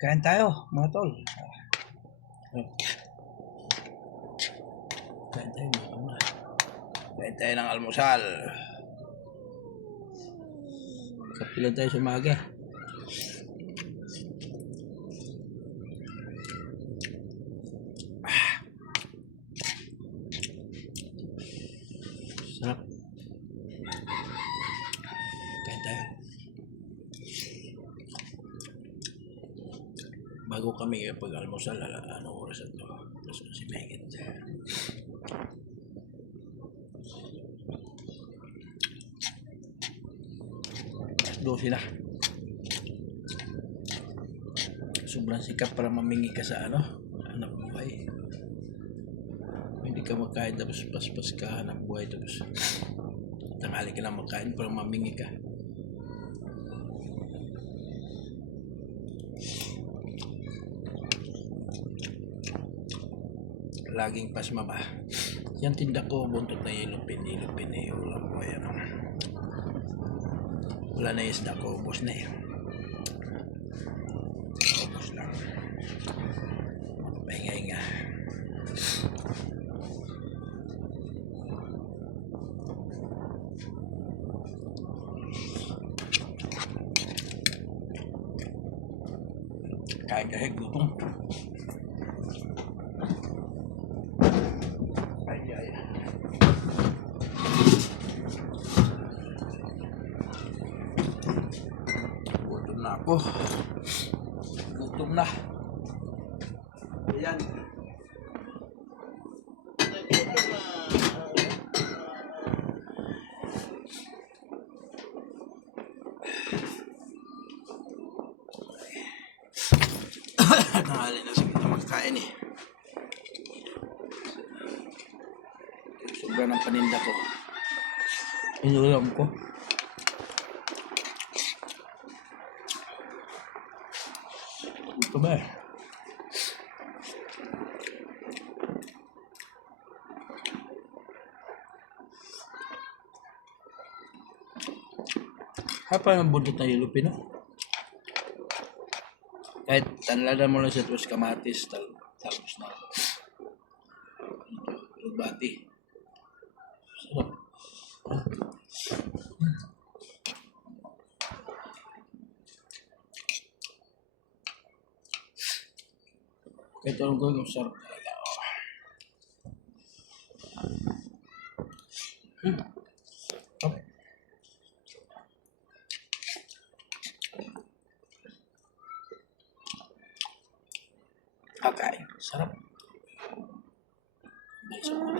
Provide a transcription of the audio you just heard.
Kain tayo, mga tol. Kain tayo, mga tol. Kain tayo ng almusal. Kapilan tayo sa umaga. Sarap. Kain tayo. Bago kami pag-almusal, ano oras ito? Tapos si Megan. Dosi na. Sobrang sikap para mamingi ka sa anak buhay. Hindi ka makain tapos paspas ka anak buhay tapos tanghali ka lang makain para mamingi ka. Laging pasma ba? Yan tinda ko, buntot na ilupin eh. Ulam ko yan. Wala na isda ko, ubos na eh. Ubos lang. Pahinga-hinga. Kain kahit gutom. Gutom na ako. Gutom na. Ayan. Tanghali na sakit na magkain eh. Sobra ng paninda ko. Inulam ko. Ito ba eh? Hapa yung buntot na ilupin, no? Kahit tanlada mo lang siya tapos kamatis, tapos na bati. Sarap. Kahit anong gawin, sarap talaga. Okay, sarap.